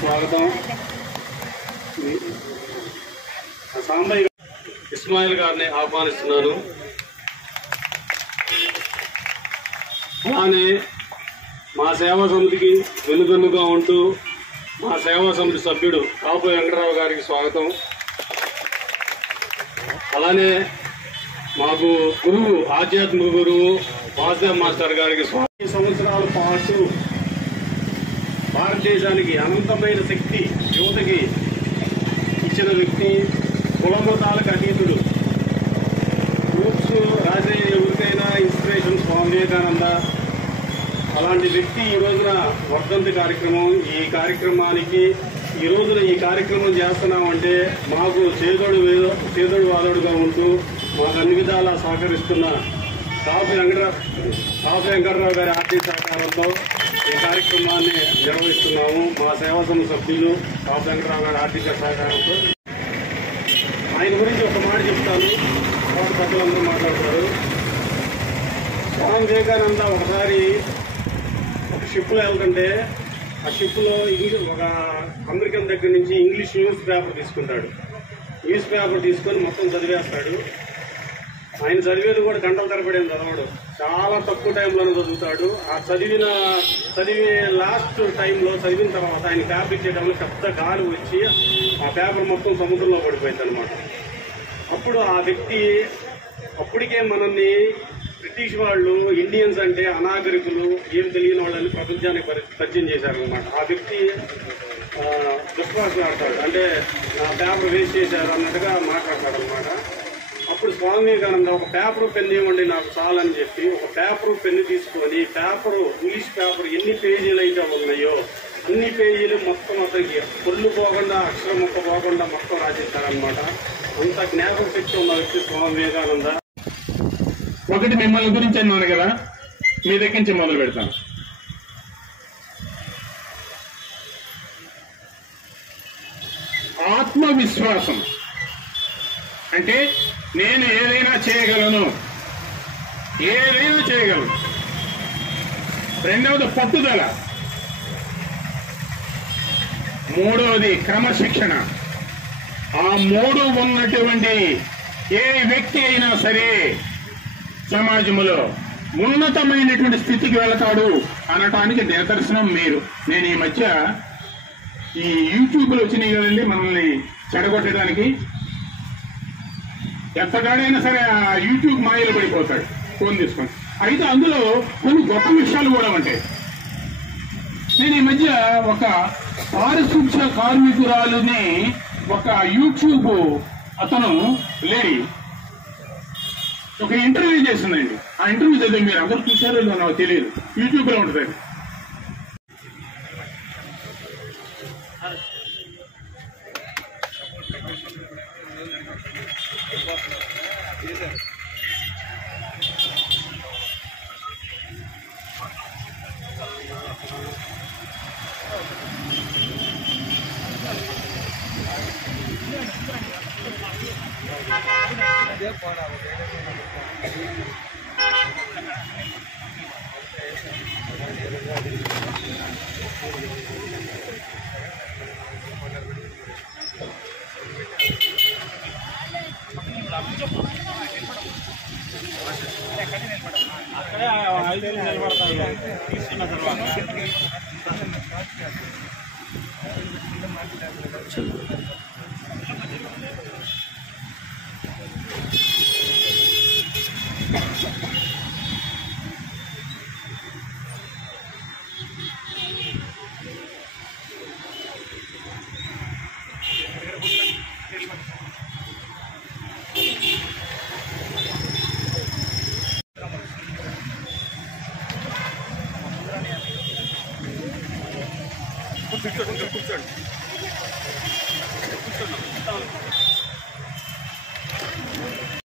స్వాగతం. సాంబయ్య ఇస్మాయిల్ గారిని ఆహ్వానిస్తున్నాను. అలానే మా సేవా సమితికి వెన్నుదన్నుగా ఉంటూ మా సేవా సమితి సభ్యుడు కాపు వెంకటరావు గారికి స్వాగతం. అలానే మాకు గురువు ఆధ్యాత్మిక గురువు వాసుదేవ్ మాస్టర్ గారికి స్వాగతం. సంవత్సరాల పాటు భారతదేశానికి అనంతమైన శక్తి యువతకి ఇచ్చిన వ్యక్తి, కులమతాలకు అతీతుడు. గ్రూప్స్ రాసే ఎవరికైనా ఇన్స్పిరేషన్ స్వామి వివేకానంద. అలాంటి వ్యక్తి ఈ రోజున వర్ధంతి కార్యక్రమం. ఈ రోజున ఈ కార్యక్రమం చేస్తున్నామంటే మాకు చేదోడు వాదోడుగా ఉంటూ మాకు అన్ని విధాలా సహకరిస్తున్న కాపు వెంకటరావు గారి ఆర్థిక సహకారంతో ఈ కార్యక్రమాన్ని నిర్వహిస్తున్నాము. మా సేవా సమితి సభ్యులు కాపు వెంకటరావు గారి ఆర్థిక సహకారంతో. ఆయన గురించి ఒక మాట చెప్తాను, తర్వాత పెద్దలందరూ మాట్లాడతారు. స్వామి వివేకానంద ఒకసారి ఒక షిప్లో వెళ్తుంటే ఆ షిప్లో ఒక అమెరికన్ దగ్గర నుంచి ఇంగ్లీష్ న్యూస్ పేపర్ తీసుకుంటాడు. న్యూస్ పేపర్ తీసుకొని మొత్తం చదివేస్తాడు. ఆయన చదివేది కూడా గంటల తరబడి చదవడు, చాలా తక్కువ టైంలోనే చదువుతాడు. ఆ చదివే లాస్ట్ టైంలో చదివిన తర్వాత ఆయన పేపర్ ఇచ్చేటప్పుడు పెద్ద గాలి వచ్చి ఆ పేపర్ మొత్తం సముద్రంలో పడిపోయింది అనమాట. అప్పుడు ఆ వ్యక్తి అప్పటికే మనల్ని బ్రిటిష్ వాళ్ళు ఇండియన్స్ అంటే అనాగరికులు, ఏం తెలియని వాళ్ళని ప్రపంచానికి పరిచయం చేశారనమాట. ఆ వ్యక్తి దుష్పాసలాడతాడు, అంటే ఆ పేపర్ వేస్ట్ చేశారు అన్నట్టుగా మాట్లాడతాడు అనమాట. అప్పుడు స్వామి వివేకానంద ఒక పేపర్ పెన్ను ఇవ్వండి నాకు చాలని చెప్పి ఒక పేపరు పెన్ను తీసుకొని ఇంగ్లీష్ పేపర్ ఎన్ని పేజీలు అయితే ఉన్నాయో అన్ని పేజీలు మొత్తం అతనికి పొల్లు పోకుండా అక్షరం మొక్క పోకుండా మొత్తం రాసేస్తారనమాట. అంత జ్ఞాపక శక్తి ఉన్న వ్యక్తి స్వామి వివేకానంద. ఒకటి మిమ్మల్ని గురించి అన్నాను కదా, మీ దగ్గర నుంచి మొదలు పెడతాను. ఆత్మవిశ్వాసం అంటే నేను ఏదైనా చేయగలను. రెండవది పట్టుదల, మూడవది క్రమశిక్షణ. ఆ మూడు ఉన్నటువంటి ఏ వ్యక్తి అయినా సరే సమాజంలో ఉన్నతమైనటువంటి స్థితికి వెళతాడు అనటానికి నిదర్శనం మీరు. నేను ఈ మధ్య ఈ యూట్యూబ్లో వచ్చినాయి కదండి మనల్ని చెడగొట్టడానికి. ఎప్పటికైనా సరే ఆ యూట్యూబ్ మాయలు పడిపోతాడు ఫోన్ తీసుకొని. అయితే అందులో కొన్ని గొప్ప విషయాలు కూడా ఉంటాయి. నేను ఈ మధ్య ఒక పారిశుధ్య కార్మికురాలుని ఒక యూట్యూబ్ అతను లేడీ ఒక ఇంటర్వ్యూ చేసిందండి. ఆ ఇంటర్వ్యూ చదివి మీరు అందరూ చూశారో నాకు తెలియదు, యూట్యూబ్ లో ఉంటుంది. అక్కడే 5 నిలబడతాను తీసుకున్న తర్వాత కూర్చోండి.